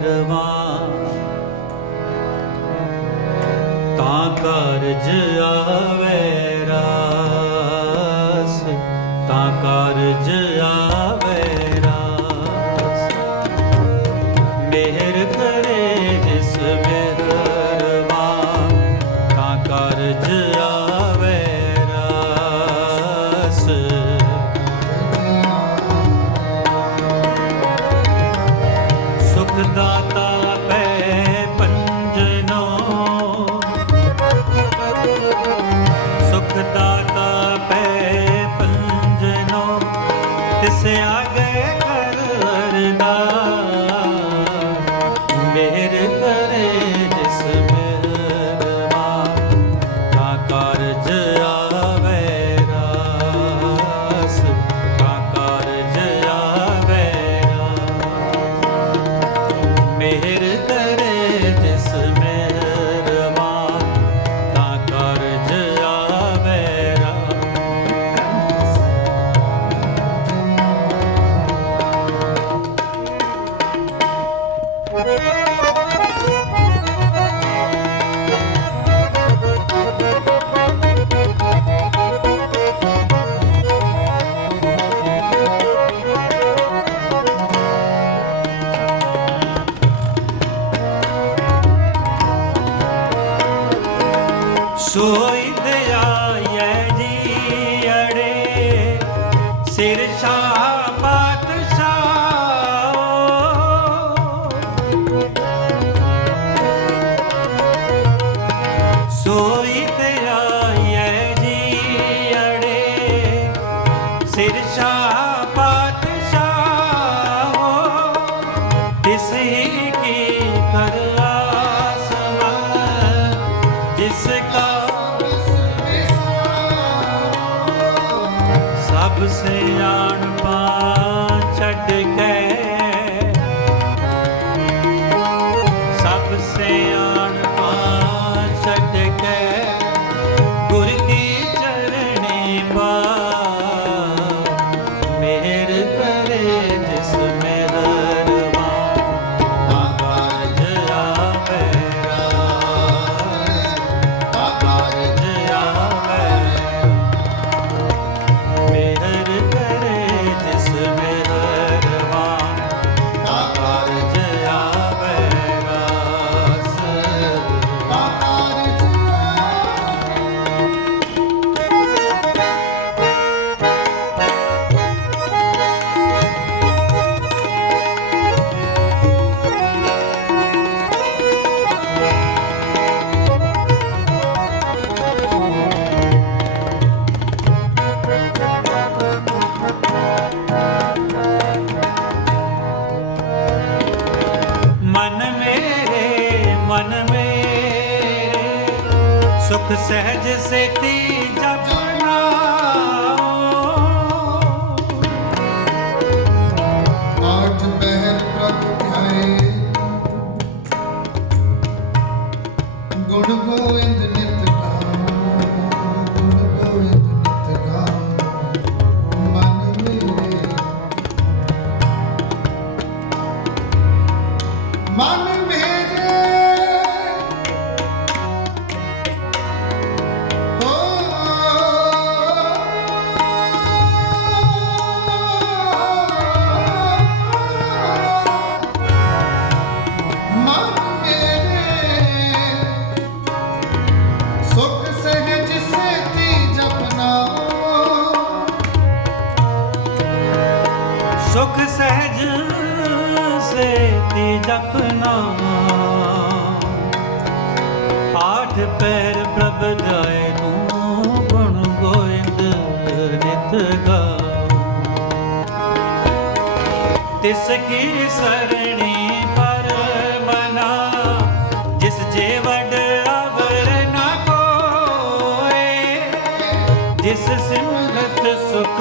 ਕਰਵਾ। ਤਾਂ ਕਰਜ ਆਵੇ। ਸੋਈ ਦਇਆਏ ਜੀ ਅੜੇ। ਸਿਰ ਸੋਈ ਦਇਆਏ você ਸਹਿਜ ਸੇਤੀ ਸੁਖ ਸਹਿਜ ਸੇਤੀ ਜਪਨਾ ਆਠ ਪੈਰ ਪ੍ਰਭ ਜਾਏ ਨੂੰ ਗੁਣ ਗੋਇੰਦ ਨਿਤ ਗਾ ਤਿਸ ਕੀ ਸਰਣੀ ਪਰ ਬਨਾ, ਜਿਸ ਜੇ ਵਡ ਅਵਰ ਨਾ ਕੋਏ, ਜਿਸ ਸਿਮਰਤ ਸੁਖ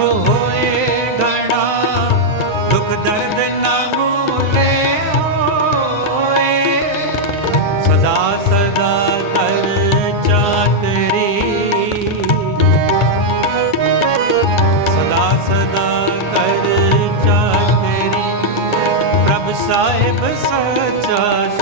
ਸਾਹਿਬ ਸੱਚਾ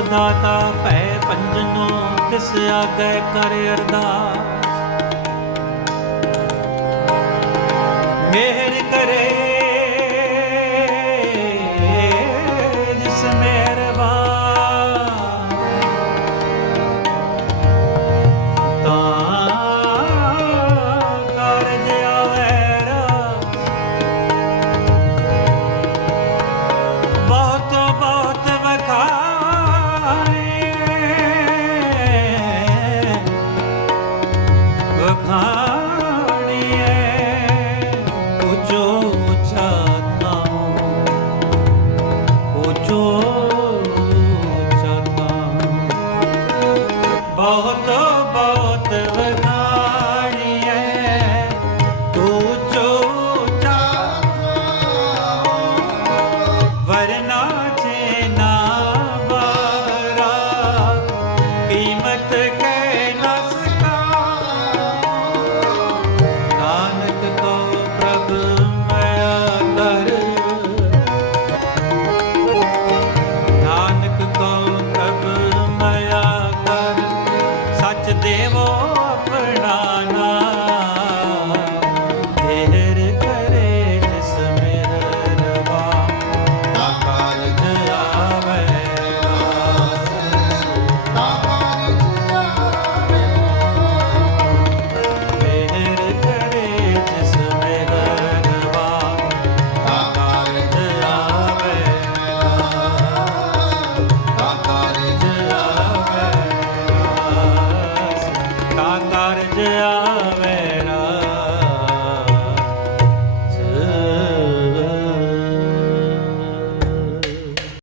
ਦਾਤਾ ਭੈ ਪੰਜਨੋ ਤਿਸ ਆਗੇ ਕਰ ਅਰਦਾਸ। ਮੇਹ